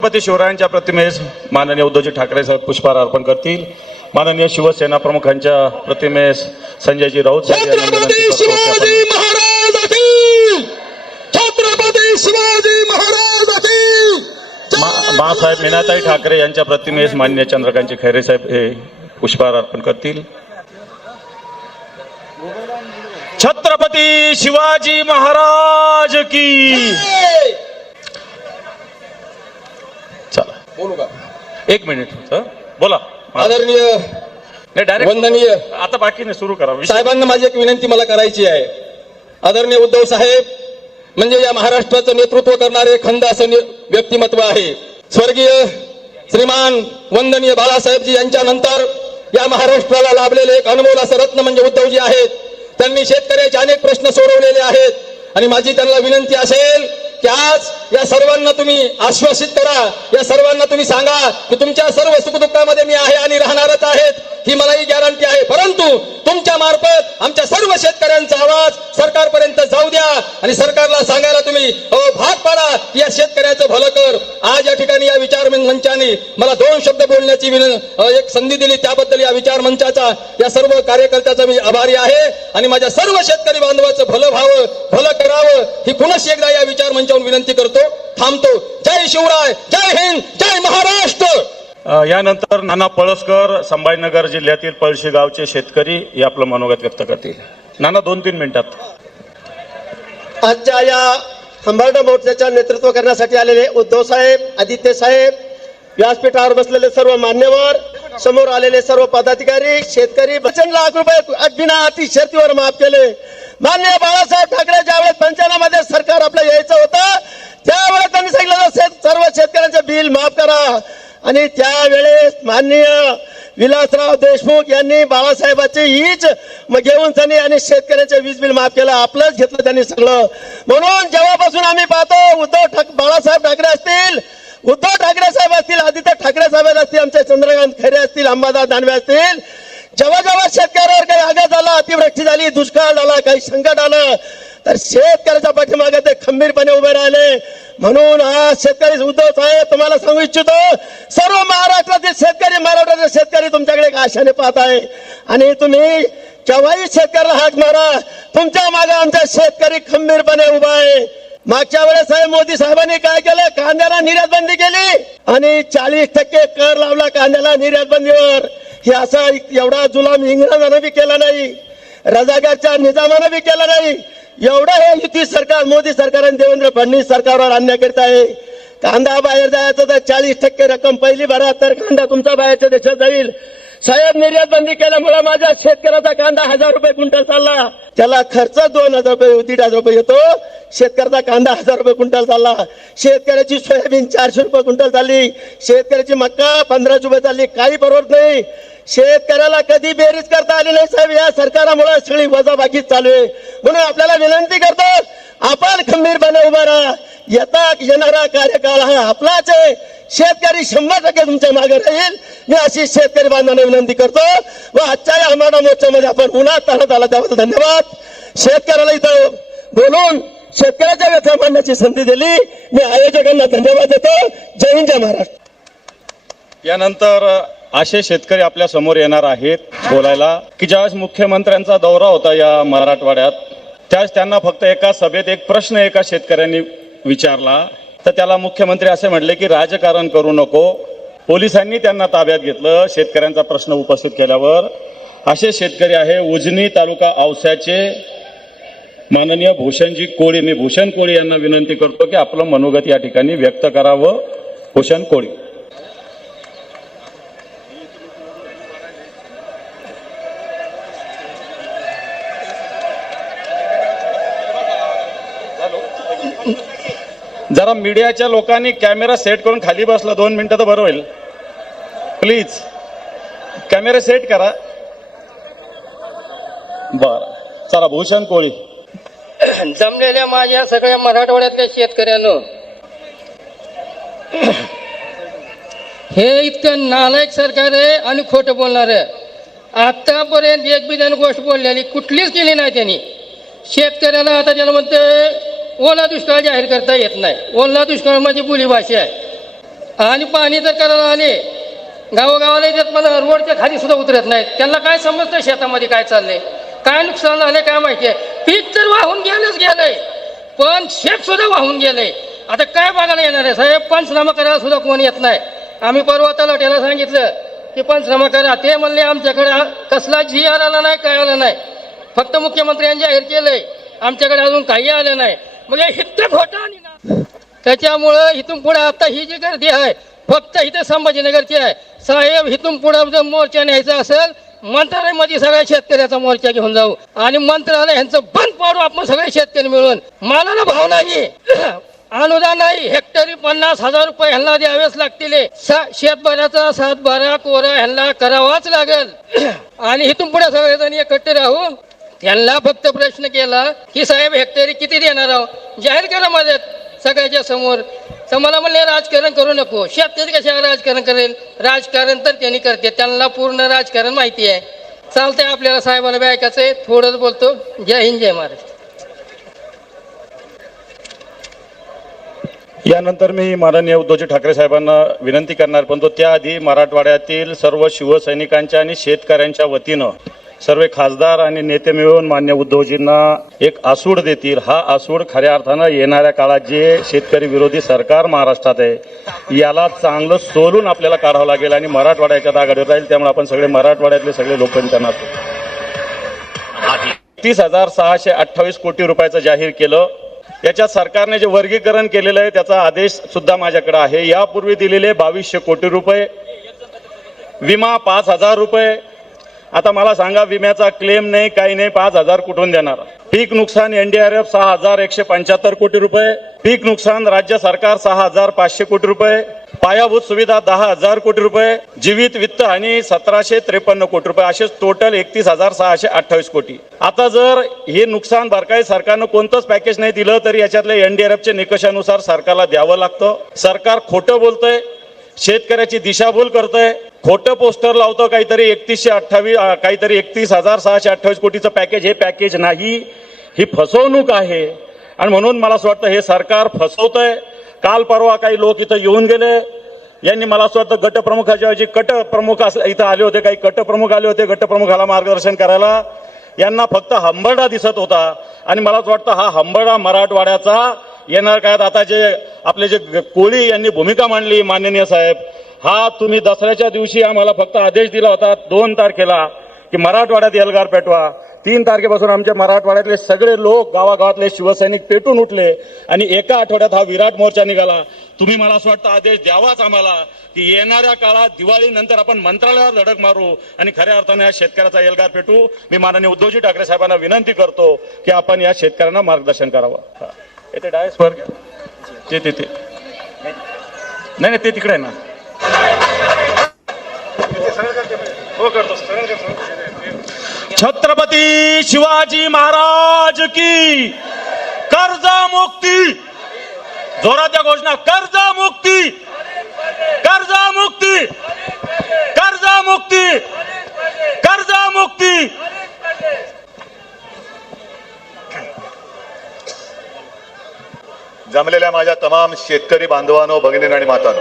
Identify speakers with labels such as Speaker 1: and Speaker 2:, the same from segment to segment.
Speaker 1: छत्रपती शिवरायांच्या प्रतिमेस माननीय उद्धवजी ठाकरे साहेब पुष्पहार अर्पण करतील. माननीय शिवसेना प्रमुखांच्या प्रतिमेस संजयजी राऊत मासाहेब मीनाताई ठाकरे यांच्या प्रतिमेस माननीय चंद्रकांतजी खैरे साहेब हे पुष्पहार अर्पण करतील. छत्रपती शिवाजी महाराज की चला
Speaker 2: बोलू का?
Speaker 1: एक मिनिट? बोला.
Speaker 2: आदरणीय
Speaker 1: नाही डायरेक्ट
Speaker 2: वंदनीय
Speaker 1: आता बाकी नाही सुरू करा. विषय-
Speaker 2: साहेबांना माझी एक विनंती मला करायची आहे. आदरणीय उद्धव साहेब म्हणजे या महाराष्ट्राचं नेतृत्व करणारे खंड असं नि- व्यक्तिमत्व आहे. स्वर्गीय श्रीमान वंदनीय बाळासाहेबजी यांच्या नंतर या महाराष्ट्राला लाभलेले एक अनमोल असं रत्न म्हणजे उद्धवजी आहेत. त्यांनी शेतकऱ्याचे अनेक प्रश्न सोडवलेले आहेत. आणि माझी त्यांना विनंती असेल की आज या सर्वांना तुम्ही आश्वासित करा. या सर्वांना तुम्ही सांगा की तुमच्या सर्व सुखदुःखामध्ये मी आहे आणि राहणारच आहेत. ही मला ही गॅरंटी आहे. परंतु तुमच्या मार्फत आमच्या सर्व शेतकऱ्यांचा आवाज सरकारपर्यंत जाऊ द्या. आणि सरकारला सांगायला तुम्ही अहो भाग पाडा. या शेतकऱ्याचं भलं कर. आज या ठिकाणी या विचार मंचाने मला दोन शब्द बोलण्याची एक संधी दिली. त्याबद्दल या विचार मंचाचा या सर्व कार्यकर्त्याचा मी आभारी आहे. आणि माझ्या सर्व शेतकरी बांधवाचं भलं व्हावं भलं करावं ही पुनश्च एकदा या विचार मंचावरून विनंती करतो थांबतो. जय शिवराय जय हिंद जय महाराष्ट्र!
Speaker 1: यानंतर नाना पळसकर संभाजीनगर जिल्ह्यातील पळशी गावचे शेतकरी हे आपलं मनोगत व्यक्त करतील. नाना दोन तीन मिनिटात.
Speaker 3: आजच्या या खंबार्ड मोर्चाच्या नेतृत्व करण्यासाठी आलेले उद्धव साहेब आदित्य साहेब व्यासपीठावर बसलेले सर्व मान्यवर समोर आलेले सर्व पदाधिकारी शेतकरी पचन लाख रुपये बिना अति शर्तीवर माफ केले. मान्य बाळासाहेब ठाकरे ज्यावेळेस पंचायतीमध्ये सरकार आपलं यायचं होतं त्यावेळेस त्यांनी सांगितलं सर्व शेतकऱ्यांचं बिल माफ करा. आणि त्यावेळेस माननीय विलासराव देशमुख यांनी बाळासाहेबांची हीच घेऊन त्यांनी आणि शेतकऱ्यांचे वीज बिल माफ केलं आपलंच घेतलं त्यांनी सगळं. म्हणून जेव्हापासून आम्ही पाहतो उद्धव ठाक बाळासाहेब ठाकरे असतील उद्धव ठाकरे साहेब असतील आदित्य ठाकरे साहेब असतील आमचे चंद्रकांत खैरे असतील अंबादास दानवे असतील जेव्हा जेव्हा शेतकऱ्यावर काही आघात झाला अतिवृष्टी झाली दुष्काळ झाला काही संकट आलं तर शेतकऱ्याच्या पाठीमागे ते खंबीरपणे उभे राहिले. म्हणून आज शेतकरी उद्धव साहेब तुम्हाला सांगू इच्छितो सर्व महाराष्ट्रातील शेतकरी मराठवाड्यातील शेतकरी तुमच्याकडे एक आशाने पाहत आहे. आणि तुम्ही केव्हाही शेतकऱ्याला हात मारा तुमच्या मागे आमचा शेतकरी खंबीरपणे उभा आहे. मागच्या वेळेस साहेब मोदी साहेबांनी काय केलं? कांद्याला निर्यात बंदी केली. आणि चाळीस टक्के कर लावला कांद्याला निर्यात बंदीवर हे असा एवढा जुलाम इंग्रजानं बी केला नाही रजागारच्या निजामानं बी केला नाही. एवढं हे युती सरकार मोदी सरकार आणि देवेंद्र फडणवीस सरकारवर अन्याय करत आहे. कांदा बाहेर जायचा तर चाळीस टक्के रक्कम पहिली भरा तर कांदा तुमचा बाहेरच्या देशात जाईल. साहेब निर्यात बंदी केल्यामुळे माझ्या शेतकऱ्याचा कांदा हजार रुपये क्विंटल चालला. त्याला खर्च दोन हजार रुपये दीड हजार रुपये येतो. शेतकऱ्याचा कांदा हजार रुपये क्विंटल चालला. शेतकऱ्याची सोयाबीन चारशे रुपये क्विंटल चालली. शेतकऱ्याची मक्का पंधराशे रुपये चालली. काही परवडत नाही. शेतकऱ्याला कधी बेरीज करता आली नाही साहेब? या सरकारामुळे सगळी वजाबाकी चालू आहे. म्हणून आपल्याला विनंती करतो आपण खंबीरपणे उभा राहा. येता येणारा कार्यकाळ हा आपलाच आहे. शेतकरी शंभर टक्के तुमच्या मागे राहील. मी अशी शेतकरी बांधवांना विनंती करतो व आजच्या या हमाडा मोर्चामध्ये आपण उन्हात ताणत आला त्याबद्दल धन्यवाद. शेतकऱ्याला इथं बोलून शेतकऱ्याच्या व्यथा मांडण्याची संधी दिली. मी आयोजकांना धन्यवाद देतो. जय हिंद जय महाराष्ट्र.
Speaker 1: यानंतर असे शेतकरी आपल्यासमोर येणार आहेत बोलायला की ज्यावेळेस मुख्यमंत्र्यांचा दौरा होता या मराठवाड्यात त्यावेळेस त्यांना फक्त एका सभेत एक प्रश्न एका शेतकऱ्यांनी विचारला तर त्याला मुख्यमंत्री असे म्हटले की राजकारण करू नको. पोलिसांनी त्यांना ताब्यात घेतलं. शेतकऱ्यांचा प्रश्न उपस्थित केल्यावर असे शेतकरी आहे उजनी तालुका औस्याचे माननीय भूषणजी कोळी. मी भूषण कोळी यांना विनंती करतो की आपलं मनोगत या ठिकाणी व्यक्त करावं. भूषण कोळी. जरा मीडियाच्या लोकांनी कॅमेरा सेट करून खाली बसला. दोन मिनटं तर बरं होईल. प्लीज कॅमेरा सेट करा. बर. चला भूषण कोळी.
Speaker 4: जमलेल्या माझ्या सगळ्या मराठवाड्यातल्या शेतकऱ्यांनो हे इतकं नालायक सरकार आहे आणि खोटं बोलणार आहे. आतापर्यंत एक बी त्यानं गोष्ट बोललेली कुठलीच केली नाही त्यांनी. शेतकऱ्याला आता त्याला म्हणते ओला दुष्काळ जाहीर करता येत नाही. ओला दुष्काळ म्हणजे बोलीभाषा आहे. आणि पाणी जर करायला आले गावोगावाला येतात पण रोडच्या खाली सुद्धा उतरत नाहीत. त्यांना काय समजतं शेतामध्ये काय चाललंय? काय नुकसान झालंय काय माहिती आहे? पीक तर वाहून गेलंच गेलंय. पण शेत सुद्धा वाहून गेलंय. आता काय बघायला येणार आहे साहेब? पंचनामा करायला सुद्धा कोण येत नाही. आम्ही परवा तलाट्याला सांगितलं की पंचनामा करा. ते म्हणले आमच्याकडे कसला जी आर आला नाही काय आलं नाही. फक्त मुख्यमंत्र्यांनी जाहीर केलंय. आमच्याकडे अजून काही आलं नाही. म्हणजे हित्त खोटं आणि ना त्याच्यामुळं इथून पुढे आता ही जी गर्दी आहे फक्त इथे संभाजीनगरची आहे. साहेब इथून पुढे जर मोर्चा न्यायचा असेल मंत्रालयामध्ये सगळ्या शेतकऱ्याचा मोर्चा घेऊन जाऊ. आणि मंत्रालय यांचं बंद पाडू आपण सगळे शेतकरी मिळून. मालाला भाव नाही. अनुदान नाही. हेक्टरी पन्नास हजार रुपये ह्यांना द्यावेच लागतील. सा- शेतभराचा सातबारा कोरा ह्यांना करावाच लागेल. आणि इथून पुढे सगळेजण एकत्र राहू. त्यांना फक्त प्रश्न केला की साहेब हेक्टरी किती देणार आहो जाहीर करा मदत सगळ्याच्या समोर. तर मला म्हणले राजकारण करू नको. शेतकरी कशाला राजकारण करेल? राजकारण तर त्यांनी करते. त्यांना पूर्ण राजकारण माहिती आहे. चालतंय आपल्याला साहेबाला बी ऐकायचं आहे. थोडंच बोलतो. जय हिंद जय महाराष्ट्र
Speaker 1: यानंतर मी माननीय उद्धवजी ठाकरे साहेबांना विनंती करणार पण तो त्याआधी मराठवाड्यातील सर्व शिवसैनिकांच्या आणि शेतकऱ्यांच्या वतीनं सर्व खासदार आणि नेते मिळून मान्य उद्धवजींना एक आसूड देतील. हा आसूड खऱ्या अर्थानं येणाऱ्या काळात जे शेतकरी विरोधी सरकार महाराष्ट्रात आहे याला चांगलं सोलून आपल्याला काढावं लागेल आणि मराठवाड्याच्या आघाडीवर राहील. त्यामुळे आपण सगळे मराठवाड्यातले सगळे लोक त्यांना तीस हजार सहाशे अठ्ठावीस कोटी रुपयाचं जाहीर केलं. याच्यात सरकारने जे वर्गीकरण केलेलं आहे त्याचा आदेश सुद्धा माझ्याकडे आहे. यापूर्वी दिलेले बावीसशे कोटी रुपये विमा पाच हजार रुपये आता मला सांगा विम्याचा क्लेम नाही काही नाही पाच हजार कुठून देणार? पीक नुकसान एनडीआरएफ सहा हजार एकशे पंच्याहत्तर कोटी रुपये. पीक नुकसान राज्य सरकार सहा हजार पाचशे कोटी रुपये. पायाभूत सुविधा दहा हजार कोटी रुपये. जीवित वित्त आणि सतराशे त्रेपन्न कोटी रुपये. असेच टोटल एकतीस हजार सहाशे अठ्ठावीस कोटी. आता जर हे नुकसान भरपाई सरकारनं कोणतंच पॅकेज नाही दिलं तरी याच्यातल्या एनडीआरएफच्या निकषानुसार सरकारला द्यावं लागतं. सरकार खोटं बोलतंय. शेतकऱ्याची दिशाभूल करतोय. खोटं पोस्टर लावतं काहीतरी एकतीसशे अठ्ठावीस काहीतरी एकतीस हजार सहाशे अठ्ठावीस कोटीचं पॅकेज. हे पॅकेज नाही. ही फसवणूक आहे. आणि म्हणून मला असं वाटतं हे सरकार फसवतंय. काल परवा काही लोक इथं येऊन गेले. यांनी मला असं वाटतं गटप्रमुखाच्या ऐवजी कट प्रमुख असं इथं आले होते. काही गटप्रमुख आले होते गटप्रमुखाला मार्गदर्शन करायला. यांना फक्त हंबरडा दिसत होता. आणि मला असं वाटतं हा हंबरडा मराठवाड्याचा येणार काळात आता जे आपले जे कोळी यांनी भूमिका मांडली माननीय साहेब हा तुम्ही दसऱ्याच्या दिवशी आम्हाला फक्त आदेश दिला होता दोन तारखेला की मराठवाड्यात एल्गार पेटवा. तीन तारखेपासून आमच्या मराठवाड्यातले सगळे लोक गावागावातले शिवसैनिक पेटून उठले आणि एका आठवड्यात हा विराट मोर्चा निघाला. तुम्ही मला असं वाटतं आदेश द्यावाच आम्हाला की येणाऱ्या काळात दिवाळीनंतर आपण मंत्रालयावर धडक मारू आणि खऱ्या अर्थाने या शेतकऱ्याचा एल्गार पेटू. मी माननीय उद्धवजी ठाकरे साहेबांना विनंती करतो की आपण या शेतकऱ्यांना मार्गदर्शन करावं. येते डायसवर ते तिथे नाही नाही ते तिकडे आहे ना. हो, छत्रपती शिवाजी महाराज की कर्ज मुक्ती जोरात या घोषणा. कर्ज मुक्ती कर्ज मुक्ती कर्ज मुक्ती कर्ज मुक्ती
Speaker 5: जमलेल्या माझ्या तमाम शेतकरी बांधवांनो भगिनी आणि मातानो.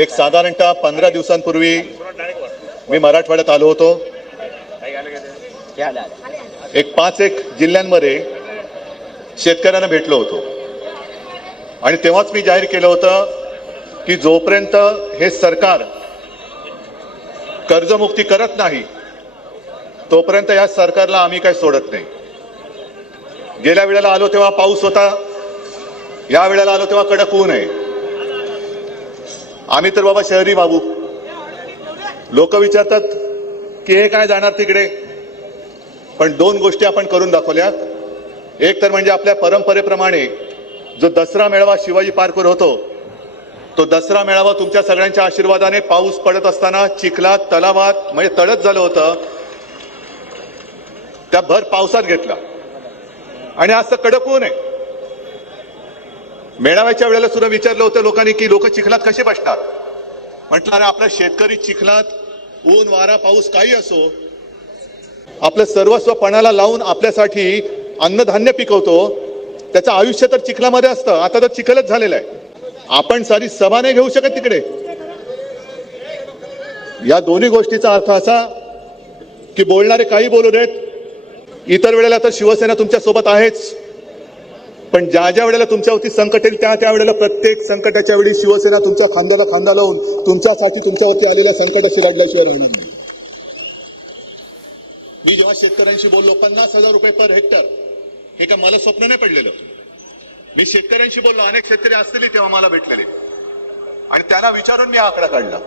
Speaker 5: एक साधारणतः पंधरा दिवसांपूर्वी मी मराठवाड्यात आलो होतो. एक पाच एक जिल्ह्यांमध्ये शेतकऱ्यांना भेटलो होतो. आणि तेव्हाच मी जाहीर केलं होतं की जोपर्यंत हे सरकार कर्जमुक्ती करत नाही तोपर्यंत या सरकारला आम्ही काही सोडत नाही. गेल्या वेळेला आलो तेव्हा पाऊस होता. या वेळेला आलो तेव्हा कडक ऊन आहे. आम्ही तर बाबा शहरी बाबू. लोक विचारतात की हे काय जाणार तिकडे? पण दोन गोष्टी आपण करून दाखवल्यात. एक तर म्हणजे आपल्या परंपरेप्रमाणे जो दसरा मेळावा शिवाजी पार्कवर होतो तो दसरा मेळावा तुमच्या सगळ्यांच्या आशीर्वादाने पाऊस पडत असताना चिखलात तलावात म्हणजे तळत झालं होतं. त्या भर पावसात घेतला. आणि आज तर कडक ऊन आहे. मेळाव्याच्या वेळेला सुद्धा विचारलं होतं लोकांनी की लोक चिखलात कसे बसतात? म्हटलं अरे आपला शेतकरी चिखलात ऊन वारा पाऊस काही असो आपलं सर्वस्व पणाला लावून आपल्यासाठी अन्नधान्य पिकवतो त्याचं आयुष्य तर चिखलामध्ये असतं आता तर चिखलच झालेलं आहे. आपण सारी सभा नाही घेऊ शकत तिकडे. या दोन्ही गोष्टीचा अर्थ असा की बोलणारे काही बोलू देत इतर वेळेला तर शिवसेना तुमच्यासोबत आहेच. पण ज्या ज्या वेळेला तुमच्यावरती संकट येईल त्या त्या वेळेला प्रत्येक संकटाच्या वेळी शिवसेना तुमच्या खांद्याला खांदा लावून तुमच्यासाठी तुमच्यावरती आलेल्या संकटाशी लढल्याशिवाय राहणार नाही. मी जेव्हा शेतकऱ्यांशी बोललो पन्नास हजार रुपये पर हेक्टर हे का मला स्वप्न नाही पडलेलं. मी शेतकऱ्यांशी बोललो अनेक शेतकरी असतील तेव्हा मला भेटलेले. आणि त्यांना विचारून मी हा आकडा काढला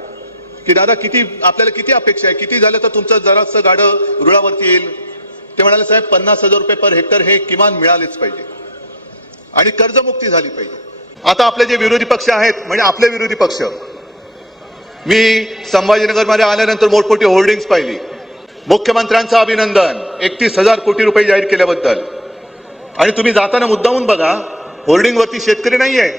Speaker 5: की दादा किती आपल्याला किती अपेक्षा आहे? किती झालं तर तुमचं जरासं गाडं रुळावरती येईल? ते म्हणाले साहेब पन्नास हजार रुपये पर हेक्टर हे किमान मिळालेच पाहिजे. आणि कर्जमुक्ती झाली पाहिजे. आता आपले जे विरोधी पक्ष आहेत म्हणजे आपले विरोधी पक्ष. मी संभाजीनगरमध्ये आल्यानंतर मोठमोठी होर्डिंग्स पाहिली. मुख्यमंत्र्यांचं अभिनंदन एकतीस हजार कोटी रुपये जाहीर केल्याबद्दल. आणि तुम्ही जाताना मुद्दामून बघा होर्डिंगवरती शेतकरी नाहीये.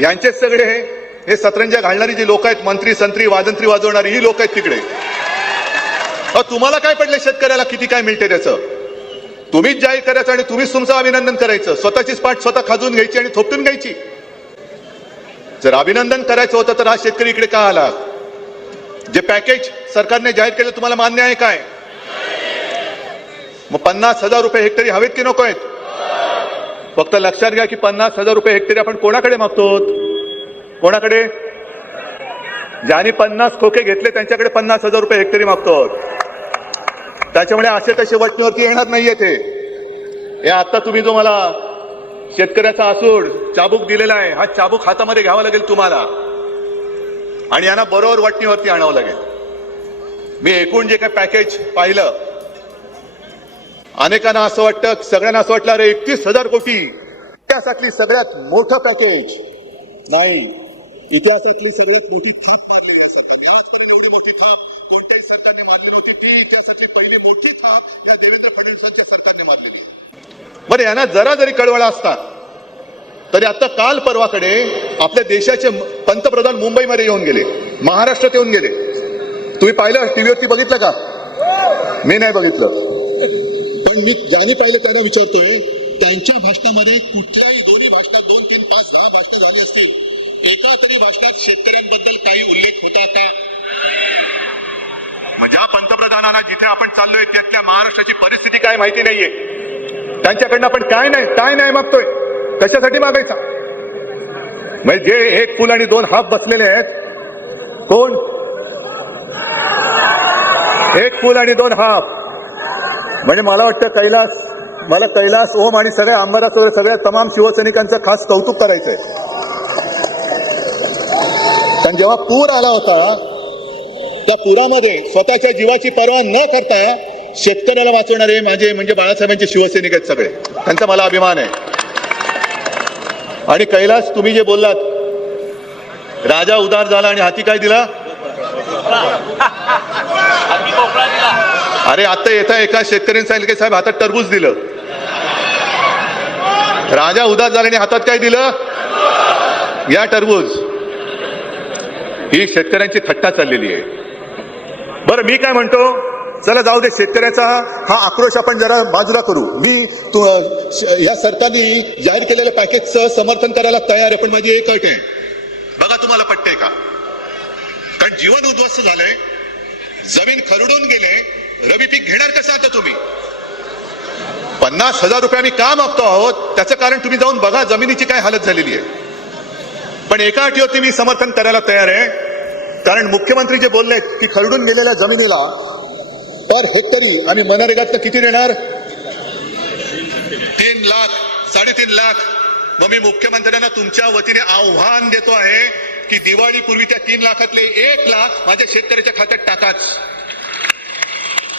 Speaker 5: यांचेच सगळे हे हे सतरंजा घालणारी जी लोक आहेत मंत्री संत्री वादंत्री वाजवणारी ही लोक आहेत तिकडे. तुम्हाला काय पडले शेतकऱ्याला? किती काय मिळते त्याचं? तुम्हीच जाहीर करायचं आणि तुम्हीच तुमचं अभिनंदन करायचं. स्वतःचीच पाठ स्वतः खाजून घ्यायची आणि थोपटून घ्यायची. जर अभिनंदन करायचं होतं तर हा शेतकरी इकडे का आला? जे पॅकेज सरकारने जाहीर केलं तुम्हाला मान्य आहे काय? मग पन्नास हजार रुपये हेक्टरी हवेत की नको आहेत? फक्त लक्षात घ्या की पन्नास हजार रुपये हेक्टरी आपण कोणाकडे मागतो कोणाकडे? ज्यांनी पन्नास खोके घेतले त्यांच्याकडे पन्नास हजार रुपये हेक्टरी मागतो त्याच्यामुळे असे तसे वटणीवरती येणार नाहीये ते. हे आता तुम्ही जो मला शेतकऱ्याचा आसूड चाबूक दिलेला आहे हा चाबूक हातामध्ये घ्यावा लागेल तुम्हाला. आणि यांना बरोबर वाटणीवरती आणावं लागेल. मी एकूण जे काही पॅकेज पाहिलं अनेकांना असं वाटतं सगळ्यांना असं वाटलं अरे एकतीस हजार कोटी. इतिहासातली सगळ्यात मोठं पॅकेज नाही इतिहासातली सगळ्यात मोठी थाप मारली या सरकारने आजपर्यंत एवढी मोठी थाप कोणत्याही सरकारने मारली नव्हती ती इतिहासातली पहिली मोठी थाप या देवेंद्र फडणवीसांच्या सरकारने मारलेली बरं यांना जरा जरी कळवळा असता तरी आता काल परवाकडे आपल्या देशाचे पंतप्रधान मुंबईमध्ये येऊन गेले महाराष्ट्रात येऊन गेले. तुम्ही पाहिलं टीव्हीवरती बघितलं का? मी नाही बघितलं. पण मी ज्यांनी पाहिलं त्यांना विचारतोय त्यांच्या भाषणामध्ये कुठल्याही दोन्ही भाषणात दोन तीन पाच दहा भाषणं झाली असतील. एका तरी भाषणात शेतकऱ्यांबद्दल आपण चाललोय त्यातल्या महाराष्ट्राची परिस्थिती काय माहिती नाहीये. त्यांच्याकडनं आपण काय नाही काय नाही मागतोय? कशासाठी मागायचा? म्हणजे जे एक पूल आणि दोन हाफ बसलेले आहेत कोण? एक पूल आणि दोन हाफ. म्हणजे मला वाटतं कैलास मला कैलास ओम आणि सगळ्या आमदारास वगैरे सगळ्या तमाम शिवसैनिकांचं खास कौतुक करायचंय. कारण जेव्हा पूर आला होता त्या पुरामध्ये स्वतःच्या जीवाची पर्वा न करता शेतकऱ्याला वाचवणारे माझे म्हणजे बाळासाहेबांचे शिवसैनिक आहेत सगळे. त्यांचा मला अभिमान आहे. आणि कैलास तुम्ही जे बोललात राजा उदार झाला आणि हाती काय दिला? अरे आता येता एका शेतकऱ्यांनी सांगितलं की साहेब हातात टरबूज दिलं. राजा उदार झाला आणि हातात काय दिलं? या टरबूज. ही शेतकऱ्यांची थट्टा चाललेली आहे. बरं मी काय म्हणतो? चला जाऊ दे शेतकऱ्याचा हा आक्रोश आपण जरा बाजूला करू. मी तू श- या सरकारने जाहीर केलेल्या पॅकेजचं समर्थन करायला तयार आहे पण माझी एक अट आहे. बघा तुम्हाला पटतंय का? कारण जीवन उद्ध्वस्त झालंय जमीन खरडून गेले रवी पीक घेणार कसं आता तुम्ही? पन्नास हजार रुपये आम्ही का मागतो आहोत? त्याचं कारण तुम्ही जाऊन बघा जमिनीची काय हालत झालेली आहे. पण एका अटीवरती मी समर्थन करायला तयार आहे. कारण मुख्यमंत्री जे बोललेत की खरडून गेलेल्या जमिनीला पर हेक्टरी आम्ही मनरेगात किती देणार? तीन लाख साडेतीन लाख. मग मी मुख्यमंत्र्यांना तुमच्या वतीने आव्हान देतो आहे की दिवाळीपूर्वी त्या तीन लाखातले एक लाख माझ्या शेतकऱ्याच्या खात्यात टाकाच.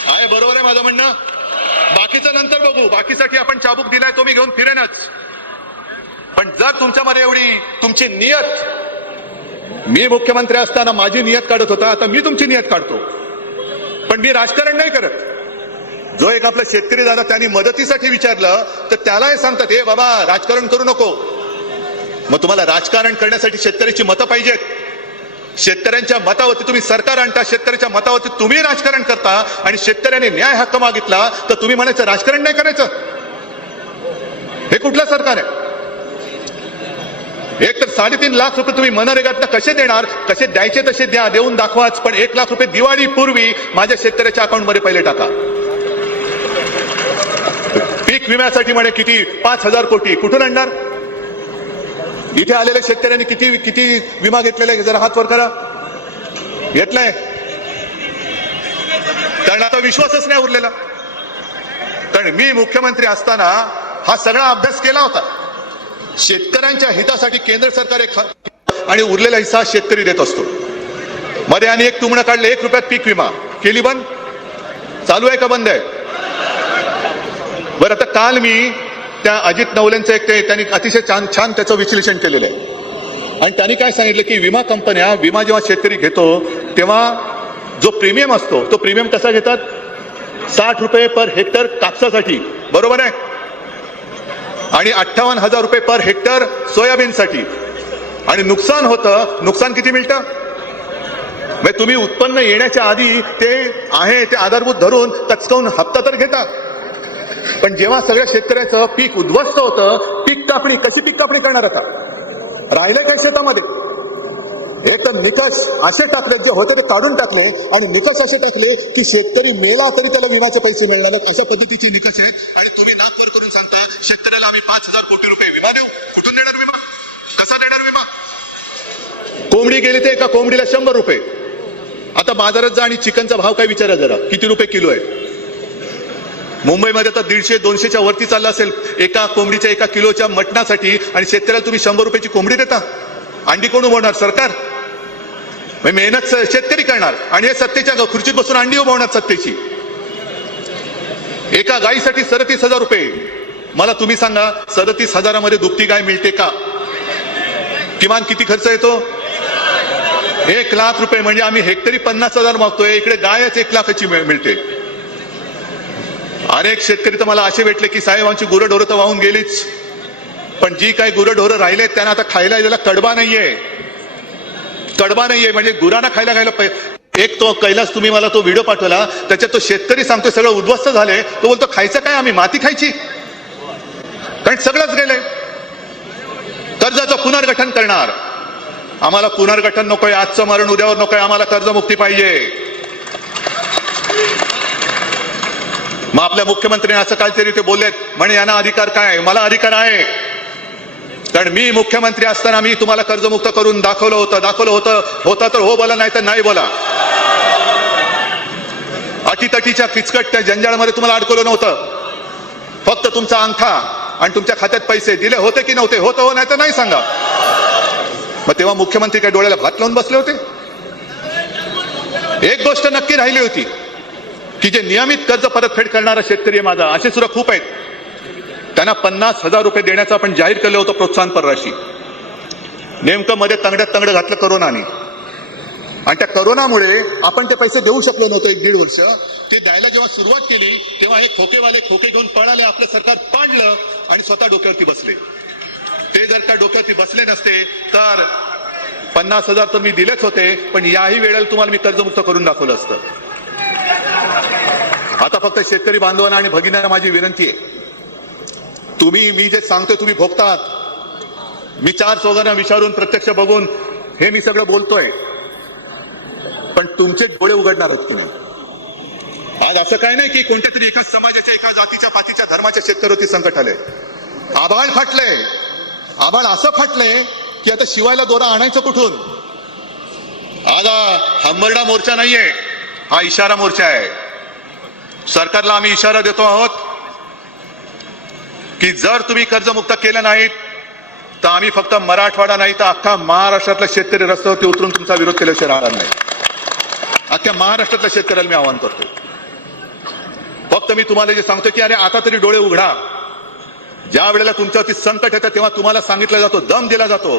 Speaker 5: आहे बरोबर आहे माझं म्हणणं? बाकीचं नंतर बघू. बाकीसाठी आपण चाबूक दिलाय तो मी घेऊन फिरेनच. पण जर तुमच्यामध्ये एवढी तुमची नियत मी मुख्यमंत्री असताना माझी नियत काढत होता आता मी तुमची नियत काढतो. पण मी राजकारण नाही करत. जो एक आपला शेतकरी दादा त्यांनी मदतीसाठी विचारलं तर त्यालाही सांगतात हे बाबा राजकारण करू नको. मग तुम्हाला राजकारण करण्यासाठी शेतकऱ्याची मतं पाहिजेत. शेतकऱ्यांच्या मतावरती तुम्ही सरकार आणता शेतकऱ्याच्या मतावरती तुम्ही राजकारण करता आणि शेतकऱ्याने न्याय हक्क मागितला तर तुम्ही म्हणायचं राजकारण नाही करायचं. हे कुठलं सरकार आहे? एक तर साडेतीन लाख रुपये तुम्ही मनरेगातनं कसे देणार? कसे द्यायचे तसे द्या देऊन दाखवाच पण एक लाख रुपये दिवाळी पूर्वी माझ्या शेतकऱ्याच्या अकाउंटमध्ये पहिले टाका. पीक विम्यासाठी म्हणे किती? पाच हजार कोटी. कुठून आणणार? इथे आलेल्या शेतकऱ्यांनी किती किती विमा घेतलेला आहे? जरा हात वर करा. घेतलाय. कारण आता विश्वासच नाही उरलेला. कारण मी मुख्यमंत्री असताना हा सगळा अभ्यास केला होता. शेतकऱ्यांच्या हितासाठी केंद्र सरकार एक आणि उरलेला हिस्सा शेतकरी देत असतो. मध्ये आणि एक तुमणं काढलं एक रुपयात पीक विमा. केली बंद? चालू आहे का बंद आहे? बरं आता काल मी त्या अजित नवलेंचं एक ते त्यांनी अतिशय छान छान त्याचं विश्लेषण केलेलं आहे. आणि त्यांनी काय सांगितलं की विमा कंपन्या विमा जेव्हा शेतकरी घेतो तेव्हा जो प्रीमियम असतो तो प्रीमियम कसा घेतात? साठ रुपये पर हेक्टर कापसासाठी. बरोबर आहे? आणि अठ्ठावन्न हजार रुपये पर हेक्टर सोयाबीनसाठी. आणि नुकसान होतं. नुकसान किती मिळतं? म्हणजे तुम्ही उत्पन्न येण्याच्या आधी ते आहे ते आधारभूत धरून तचकावून हप्ता तर घेता पण जेव्हा सगळ्या शेतकऱ्याचं पीक उद्ध्वस्त होतं पीक कापणी कशी पीक कापणी करणार आता? राहिलं काय शेतामध्ये? एक तर निकष असे टाकले जे होते ते काढून टाकले आणि निकष असे टाकले की शेतकरी मेला तरी त्याला विम्याचे पैसे मिळणार. अशा पद्धतीचे निकष आहेत. आणि तुम्ही नागपूर करून सांगता शेतकऱ्याला आम्ही पाच हजार कोटी रुपये विमा देऊ. कुठून देणार विमा? कसा देणार विमा? कोंबडी गेली ते एका कोंबडीला शंभर रुपये. आता बाजारात जा आणि चिकनचा भाव काय विचारा जरा. किती रुपये किलो आहे? मुंबईमध्ये तर दीडशे दोनशेच्या वरती चालला असेल. एका कोंबडीच्या एका किलोच्या मटणासाठी आणि शेतकऱ्याला तुम्ही शंभर रुपयाची कोंबडी देता. अंडी कोण होणार सरकार? मेहनत शेतकरी करणार. आणि हे सत्तेच्या ग- खुर्चीत बसून अंडी उभवणार सत्तेची. एका गायीसाठी सदतीस हजार रुपये. मला तुम्ही सांगा सदतीस हजारामध्ये दुभती गाय मिळते का? किमान किती खर्च येतो? एक लाख रुपये. म्हणजे आम्ही हेक्टरी पन्नास हजार मागतोय. इकडे गायच एक लाखाची मिळते. अनेक शेतकरी तर मला असे भेटले की साहेब आमची गुरंढोरं तर वाहून गेलीच. पण जी काही गुरंढोरं राहिलेत त्यांना आता खायला कडबा नाहीये. कडबा नाहीये म्हणजे गुरांना खायला खायला एक तो कैलास तुम्ही मला तो व्हिडिओ पाठवला त्याच्यात तो शेतकरी सांगतो सगळं उद्ध्वस्त झाले तो बोलतो खायचं काय आम्ही? माती खायची. कारण सगळंच गेलंय. कर्जाचं पुनर्गठन करणार. आम्हाला पुनर्गठन नकोय आजचं मरण उद्यावर नकोय आम्हाला कर्जमुक्ती पाहिजे. मग आपल्या मुख्यमंत्र्यांनी असं काहीतरी ते बोललेत म्हणे यांना अधिकार काय? मला अधिकार आहे. कारण मी मुख्यमंत्री असताना मी तुम्हाला कर्जमुक्त करून दाखवलं होतं दाखवलं होतं. होतं तर हो बोला नाही तर नाही बोला. अटीतटीच्या किचकट त्या जंजाळमध्ये तुम्हाला अडकवलं नव्हतं. फक्त तुमचा अंगठा आणि तुमच्या खात्यात पैसे दिले होते की नव्हते? होतं हो नाही तर नाही सांगा. मग तेव्हा मुख्यमंत्री काय डोळ्याला भात लावून बसले होते? एक गोष्ट नक्की राहिली होती की जे नियमित कर्ज परतफेड करणारा शेतकरी आहे माझा असे सुद्धा खूप आहेत. त्यांना पन्नास हजार रुपये देण्याचं आपण जाहीर केलं होतं प्रोत्साहनपर राशी नेमकं मध्ये तंगड्यात तंगड घातलं करोनाने. आणि त्या करोनामुळे आपण ते पैसे देऊ शकलो नव्हतो एक दीड वर्ष. ते द्यायला जेव्हा सुरुवात केली तेव्हा हे खोकेवाले खोके घेऊन पळाले आपलं सरकार पाडलं आणि स्वतः डोक्यावरती बसले. ते जर का डोक्यावरती बसले नसते तर पन्नास हजार तर मी दिलेच होते पण याही वेळेला तुम्हाला मी कर्जमुक्त करून दाखवलं असतं. आता फक्त शेतकरी बांधवांना आणि भगिनींना माझी विनंती आहे. तुम्ही मी जे सांगतोय तुम्ही भोगतात. मी चार चौघांना विचारून प्रत्यक्ष बघून हे मी सगळं बोलतोय. पण तुमचे डोळे उघडणार आहेत की नाही? आज असं काय नाही की कोणत्या तरी एका समाजाच्या एका जातीच्या पातीच्या धर्माच्या शेतकऱ्यावरती संकट आले आबाळ फाटले आबाळ असं फाटले की आता शिवायला दोरा आणायचं कुठून? आज हंबरडा मोर्चा नाहीये हा इशारा मोर्चा आहे. सरकारला आम्ही इशारा देतो आहोत. की जर तुम्ही कर्जमुक्त केलं नाहीत तर आम्ही फक्त मराठवाडा नाही तर अख्खा महाराष्ट्रातला शेतकरी रस्त्यावरती उतरून तुमचा विरोध केल्याशिवाय राहणार नाही. अख्ख्या महाराष्ट्रातल्या शेतकऱ्याला मी आवाहन करतो फक्त मी तुम्हाला जे सांगतो की अरे आता तरी डोळे उघडा. ज्या वेळेला तुमच्यावरती संकट येतं तेव्हा तुम्हाला सांगितलं जातो दम दिला जातो.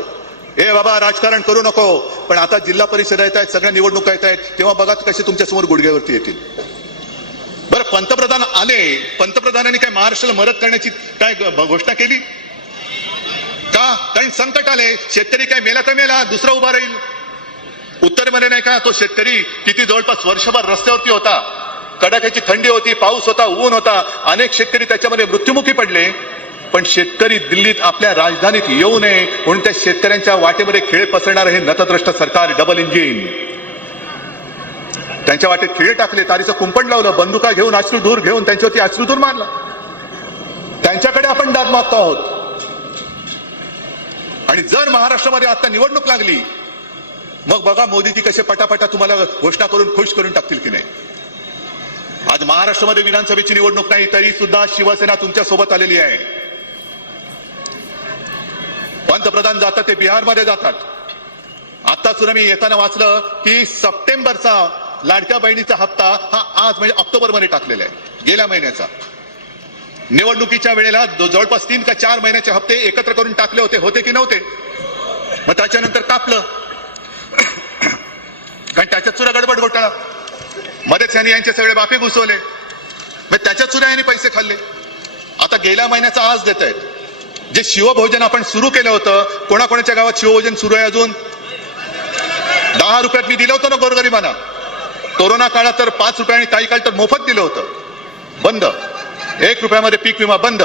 Speaker 5: हे बाबा राजकारण करू नको. पण आता जिल्हा परिषद येत आहेत सगळ्या निवडणुका येत आहेत तेव्हा बघा कसे तुमच्यासमोर गुडघ्यावरती येतील. बरं पंतप्रधान आले. पंतप्रधानांनी काय महाराष्ट्राला मदत करण्याची काय घोषणा केली? का? काही संकट आले शेतकरी काय मेला तर मेला दुसरा उभा राहील. उत्तरमध्ये नाही का तो शेतकरी किती जवळपास वर्षभर रस्त्यावरती होता. कडाक्याची थंडी होती पाऊस होता ऊन होता. अनेक शेतकरी त्याच्यामध्ये मृत्युमुखी पडले. पण शेतकरी दिल्लीत आपल्या राजधानीत येऊ नये म्हणून त्या शेतकऱ्यांच्या वाटेमध्ये खेळ पसरणार हे नतद्रष्ट सरकार डबल इंजिन. त्यांच्या वाटेत खिळे टाकले तारीचं कुंपण लावलं बंदुका घेऊन अश्रुधूर घेऊन त्यांच्यावरती अश्रुधूर मारला. त्यांच्याकडे आपण दाद मागतो आहोत. आणि जर महाराष्ट्रामध्ये आता निवडणूक लागली मग बघा मोदीजी कसे पटापटा तुम्हाला घोषणा करून खुश करून टाकतील की नाही. आज महाराष्ट्रामध्ये विधानसभेची निवडणूक नाही तरी सुद्धा शिवसेना तुमच्यासोबत आलेली आहे. पंतप्रधान जातात ते बिहारमध्ये जातात. आता सुद्धा मी येताना वाचलं की सप्टेंबरचा लाडक्या बहिणीचा हप्ता हा आज म्हणजे ऑक्टोबरमध्ये टाकलेला आहे. गेल्या महिन्याचा. निवडणुकीच्या वेळेला जवळपास तीन का चार महिन्याचे हप्ते एकत्र करून टाकले होते. होते की नव्हते? मग त्याच्यानंतर कापलं. कारण त्याच्यात सुद्धा गडबड घोटाळा मध्येच यांनी यांचे सगळे बापे घुसवले. मग त्याच्यात सुद्धा यांनी पैसे खाल्ले. आता गेल्या महिन्याचा आज देत आहेत. जे शिवभोजन आपण सुरू केलं होतं कोणाकोणाच्या गावात शिवभोजन सुरू आहे अजून? दहा रुपयात मी दिलं होतं ना गोरगरिबांना. कोरोना काळात तर पाच रुपये आणि काही काळ तर मोफत दिलं होतं. बंद. एक रुपयामध्ये पीक विमा बंद.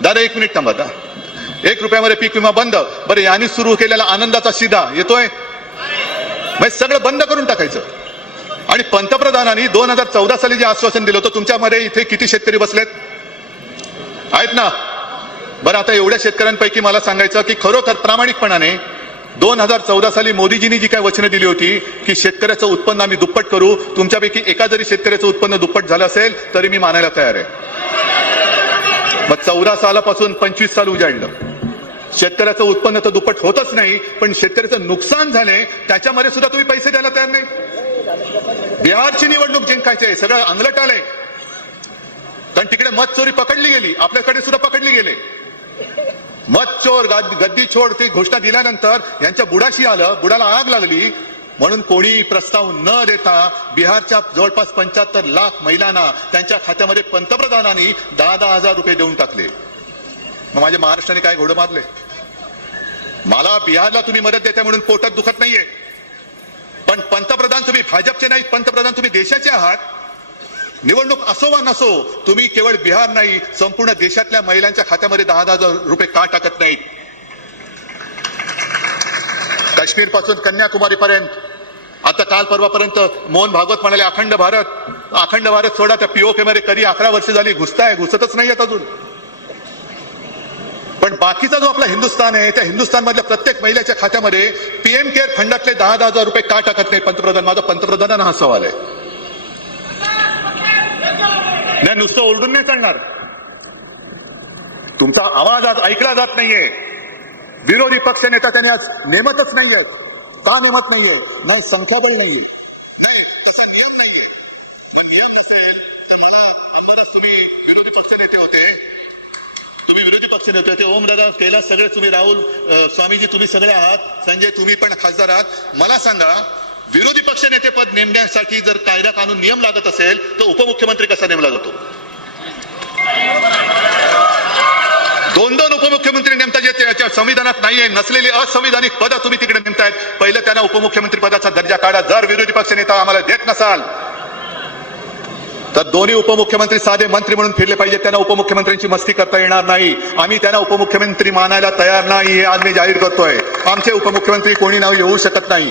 Speaker 5: दादा एक मिनिट थांबा दा. एक रुपयामध्ये पीक विमा बंद. बरं यांनी सुरू केलेला आनंदाचा शिदा येतोय. मग सगळं बंद करून टाकायचं. आणि पंतप्रधानांनी दोन हजार चौदा साली जे आश्वासन दिलं होतं तुमच्यामध्ये इथे किती शेतकरी बसलेत? आहेत ना? बरं आता एवढ्या शेतकऱ्यांपैकी मला सांगायचं की खरोखर प्रामाणिकपणाने दोन हजार चौदा साली मोदीजींनी जी काय वचनं दिली होती की शेतकऱ्याचं उत्पन्न आम्ही दुप्पट करू तुमच्यापैकी एका जरी शेतकऱ्याचं उत्पन्न दुप्पट झालं असेल तरी मी मानायला तयार आहे. मग चौदा सालापासून पंचवीस साल उजाडलं. शेतकऱ्याचं उत्पन्न तर दुप्पट होतच नाही पण शेतकऱ्याचं नुकसान झाले त्याच्यामध्ये सुद्धा तुम्ही पैसे द्यायला तयार नाही. बिहारची निवडणूक जिंकायची आहे सगळं अंगलट आलंय. कारण तिकडे मत चोरी पकडली गेली आपल्याकडे सुद्धा पकडली गेले. मत चोर गद्दी छोड ती घोषणा दिल्यानंतर यांच्या बुडाशी आलं बुडाला आग लागली. म्हणून कोणी प्रस्ताव न देता बिहारच्या जवळपास पंच्याहत्तर लाख महिलांना त्यांच्या खात्यामध्ये पंतप्रधानांनी दहा दहा हजार रुपये देऊन टाकले. मग माझ्या महाराष्ट्राने काय घोडं मारले? मला बिहारला तुम्ही मदत देता म्हणून पोटात दुखत नाहीये. पण पंतप्रधान तुम्ही भाजपचे नाहीत पंतप्रधान तुम्ही देशाचे आहात. निवडणूक असो वा नसो तुम्ही केवळ बिहार नाही संपूर्ण देशातल्या महिलांच्या खात्यामध्ये दहा दहा हजार रुपये का टाकत नाहीत? काश्मीरपासून कन्याकुमारी पर्यंत आता काल परवापर्यंत मोहन भागवत म्हणाले अखंड भारत अखंड भारत सोडा त्या पीओके मध्ये कधी अकरा वर्ष झाली घुसताय घुसतच नाहीयेत अजून. पण बाकीचा जो आपला हिंदुस्थान आहे त्या हिंदुस्थान मधल्या प्रत्येक महिलेच्या खात्यामध्ये पीएम केअर फंडातले दहा दहा हजार रुपये का टाकत नाही पंतप्रधान? माझा पंतप्रधानांना हा सवाल आहे. नाही नुसतं ओरडून नाही चालणार तुमचा आवाज आज ऐकला जात नाहीये. विरोधी पक्ष नेता त्यांनी आज नेमतच नाहीये. का नेमत नाहीये? नाही संख्याबळ नाहीये. तुम्ही विरोधी पक्ष नेते होते तुम्ही विरोधी पक्ष नेते ओमदादा कैलास सगळे तुम्ही राहुल स्वामीजी तुम्ही सगळे आहात संजय तुम्ही पण खासदार आहात मला सांगा विरोधी पक्ष नेतेपद नेमण्यासाठी जर कायदा कानून नियम लागत असेल तर उपमुख्यमंत्री कसा नेमला जातो? दोन दोन उपमुख्यमंत्री नेमता जे त्याच्या संविधानात नाहीये नसलेली असंविधानिक पदं तुम्ही तिकडे नेमतायत. पहिलं त्यांना उपमुख्यमंत्री पदाचा दर्जा काढा. जर विरोधी पक्ष नेता आम्हाला देत नसाल तर दोन्ही उपमुख्यमंत्री साधे मंत्री म्हणून फिरले पाहिजे त्यांना उपमुख्यमंत्र्यांची मस्ती करता येणार नाही. आम्ही त्यांना उपमुख्यमंत्री मानायला तयार नाही हे आज मी जाहीर करतोय. आमचे उपमुख्यमंत्री कोणी नाव येऊ शकत नाही.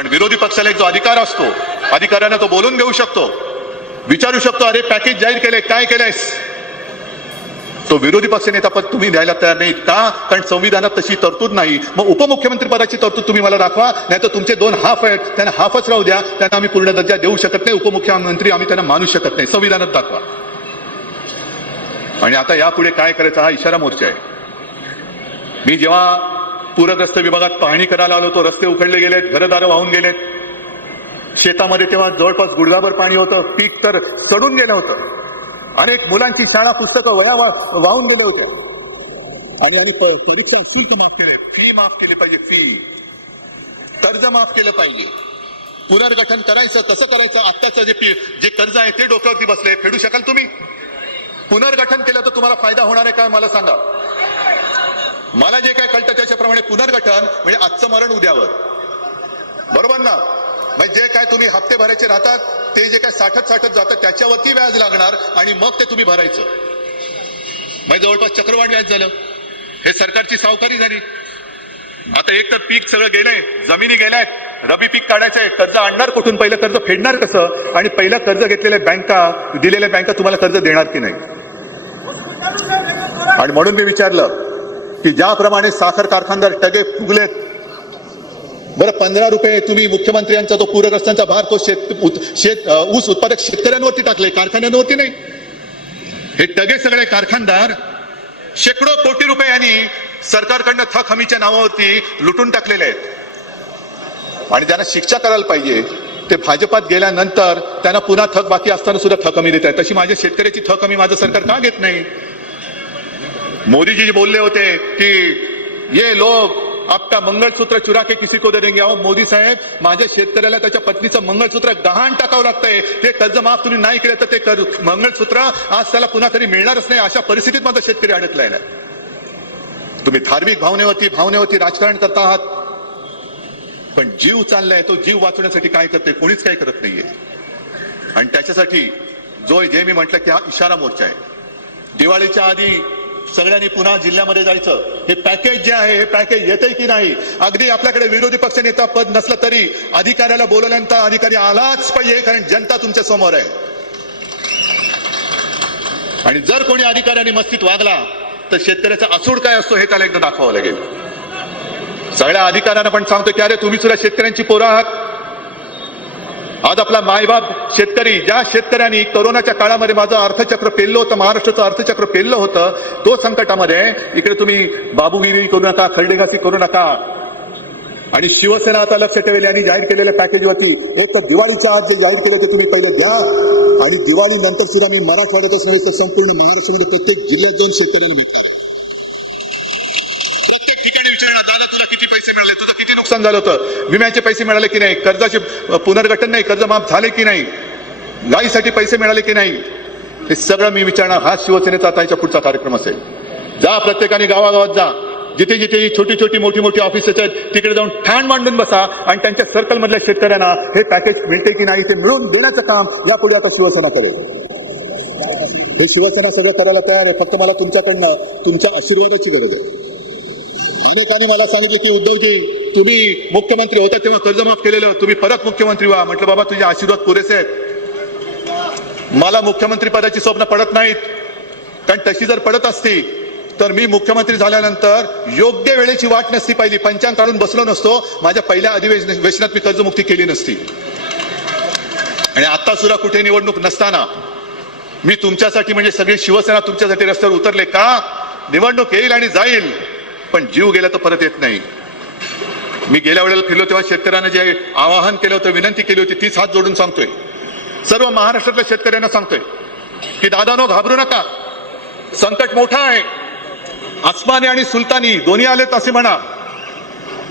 Speaker 5: पण विरोधी पक्षाला एक जो अधिकार असतो अधिकाऱ्यांना तो बोलून घेऊ शकतो. विचारू शकतो अरे पॅकेज जाहीर केले काय केलंयस? तो विरोधी पक्ष नेता पद तुम्ही द्यायला तयार नाही. का? कारण संविधानात तशी तरतूद नाही. मग उपमुख्यमंत्री पदाची तरतूद तुम्ही मला दाखवा. नाही तर तुमचे दोन हाफ आहेत. त्यांना हाफच राहू द्या. त्यांना आम्ही पूर्ण दर्जा देऊ शकत नाही. उपमुख्यमंत्री आम्ही त्यांना मानू शकत नाही. संविधानात दाखवा. आणि आता यापुढे काय करायचा हा इशारा मोर्चा आहे. मी जेव्हा पूरग्रस्त विभागात पाहणी करायला आलो तो रस्ते उखडले गेलेत घरदारं वाहून गेलेत. शेतामध्ये तेव्हा जवळपास गुडघाभर पाणी होतं. पीक तर चढून गेलं होतं. अनेक मुलांची शाळा पुस्तकं वया वाहून गेल्या होत्या. आणि आणि परीक्षा शुल्क माफ केले. फी माफ केली पाहिजे फी. कर्ज माफ केलं पाहिजे. पुनर्गठन करायचं तसं करायचं आत्ताचं जे जे कर्ज आहे ते डोक्यावरती बसले. फेडू शकाल तुम्ही? पुनर्गठन केलं तर तुम्हाला फायदा होणार आहे का मला सांगा. मला जे काय कळतं त्याच्याप्रमाणे पुनर्गठन म्हणजे आजचं मरण उद्यावर. बरोबर ना? म्हणजे जे काय तुम्ही हप्ते भरायचे राहतात ते जे काय साठत साठत जातं त्याच्यावरती व्याज लागणार आणि मग ते तुम्ही भरायचं. म्हणजे जवळपास चक्रवाढ व्याज झालं. हे सरकारची सावकारी झाली. आता एक तर पीक सगळं गेलंय जमिनी गेल्या रबी पीक काढायचंय कर्ज आणणार कुठून? पहिलं कर्ज फेडणार कसं? आणि पहिलं कर्ज घेतलेल्या बँका दिलेल्या बँका तुम्हाला कर्ज देणार की नाही? आणि म्हणून मी विचारलं की ज्याप्रमाणे साखर कारखानदार टगे फुगलेत. बरं पंधरा रुपये तुम्ही मुख्यमंत्र्यांचा तो पूरग्रस्तांचा भार तो शेत शेत ऊस उत्पादक शेतकऱ्यांवरती टाकले कारखान्यांवरती नाही. हे टगे सगळे कारखानदार शेकडो कोटी रुपयांनी सरकारकडनं थक हमीच्या नावावरती लुटून टाकलेले आहेत. आणि त्यांना शिक्षा करायला पाहिजे ते भाजपात गेल्यानंतर त्यांना पुन्हा थक बाकी असताना सुद्धा थक हमी देत आहे तशी माझ्या शेतकऱ्याची थक हमी माझं सरकार का घेत नाही? मोदीजी जी बोलले होते की ये लोक आपका मंगळसूत्र चुरा के किसी को दे देंगे। अहो मोदी साहेब माझ्या शेतकऱ्याला त्याच्या पत्नीचं मंगळसूत्र गहाण टाकावं लागतंय. ते कर्ज माफ तुम्ही नाही केलं तर ते कर मंगळसूत्र आज त्याला पुन्हा तरी मिळणारच नाही अशा परिस्थितीत माझा शेतकरी अडकलाय ना तुम्ही धार्मिक भावनेवरती भावनेवरती राजकारण करता आहात. पण जीव चाललाय तो जीव वाचवण्यासाठी काय करते कोणीच काय करत नाहीये. आणि त्याच्यासाठी जो जे मी म्हटलं की हा इशारा मोर्चा आहे. दिवाळीच्या आधी सगळ्यांनी पुन्हा जिल्ह्यामध्ये जायचं. हे पॅकेज जे आहे हे पॅकेज येते की नाही? अगदी आपल्याकडे विरोधी पक्ष नेता पद नसलं तरी अधिकाऱ्याला बोलवल्यानंतर अधिकारी आलाच पाहिजे कारण जनता तुमच्यासमोर आहे. आणि जर कोणी अधिकाऱ्यांनी मस्तीत वागला तर शेतकऱ्याचा असूड काय असतो हे त्याला एकदा दाखवावं लागेल. सगळ्या अधिकाऱ्यांना पण सांगतो की अरे तुम्ही सुद्धा शेतकऱ्यांची पोरं आहात. आज आपला मायबाप शेतकरी ज्या शेतकऱ्यांनी कोरोनाच्या काळामध्ये माझं अर्थचक्र पेललं होतं महाराष्ट्राचं अर्थचक्र पेललं होतं तो संकटामध्ये इकडे तुम्ही बाबूगिरी करू नका खरडेगासी करू नका. आणि शिवसेना आता लक्ष ठेवेल आणि जाहीर केलेल्या पॅकेजवरती एक तर दिवाळीच्या आज जे जाहीर केलं ते तुम्ही पहिलं घ्या. आणि दिवाळी नंतर सुद्धा मी मराठवाड्याचा नव्हे संपूर्ण महाराष्ट्रामध्ये प्रत्येक जिल्ह्यात जाऊन शेतकऱ्यांना नुकसान झालं होतं. विम्याचे पैसे मिळाले की नाही? कर्जाचे पुनर्गठन नाही? कर्ज माफ झाले की नाही? गायीसाठी पैसे मिळाले की नाही? हे सगळं मी विचारणार. हा शिवसेनेचा आता याच्या पुढचा कार्यक्रम असेल. जा प्रत्येकाने गावागावात जा. जिथे जिथे ही छोटी छोटी मोठी मोठी ऑफिसेस आहेत तिकडे जाऊन ठाण मांडून बसा आणि त्यांच्या सर्कल मधल्या शेतकऱ्यांना हे पॅकेज मिळते की नाही ते मिळून देण्याचं काम यापुढे आता शिवसेना करेल. हे शिवसेना सगळं करायला तयार आहे. फक्त मला तुमच्याकडनं तुमच्या आशीर्वादाची गरज आहे. अनेकांनी मला सांगितलं की उद्धवजी तुम्ही मुख्यमंत्री होता तेव्हा कर्जमाफ केलेलं तुम्ही परत मुख्यमंत्री व्हा. म्हटलं बाबा तुझे आशीर्वाद पुरेसे आहेत. मला मुख्यमंत्री पदाची स्वप्न पडत नाहीत. कारण तशी जर पडत असती तर मी मुख्यमंत्री झाल्यानंतर योग्य वेळेची वाट नसती पाहिली. पंचांग काढून बसलो नसतो. माझ्या पहिल्या अधिवेशनात मी कर्जमुक्ती केली नसती. आणि आता सुद्धा कुठे निवडणूक नसताना मी तुमच्यासाठी म्हणजे सगळी शिवसेना तुमच्यासाठी रस्त्यावर उतरले का? निवडणूक येईल आणि जाईल. पण जीव गेला तर परत येत नाही. मी गेल्या वेळेला फिरलो तेव्हा शेतकऱ्यांना जे आवाहन केलं होतं विनंती केली होती तीच हात जोडून सांगतोय. सर्व महाराष्ट्रातल्या शेतकऱ्यांना सांगतोय की दादानो घाबरू नका. संकट मोठं आहे. आसमानी आणि सुलतानी दोन्ही आलेत असे म्हणा.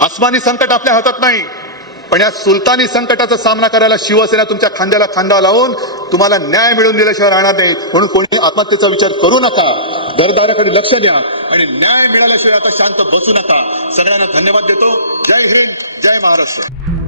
Speaker 5: आसमानी संकट आपल्या हातात नाही. पण या सुलतानी संकटाचा सामना करायला शिवसेना तुमच्या खांद्याला खांदा लावून तुम्हाला न्याय मिळवून दिल्याशिवाय राहणार नाही. म्हणून कोणी आत्महत्येचा विचार करू नका. घरदाराकडे लक्ष द्या आणि न्याय मिळाल्याशिवाय आता शांत बसू नका. सगळ्यांना धन्यवाद देतो. जय हिंद जय महाराष्ट्र.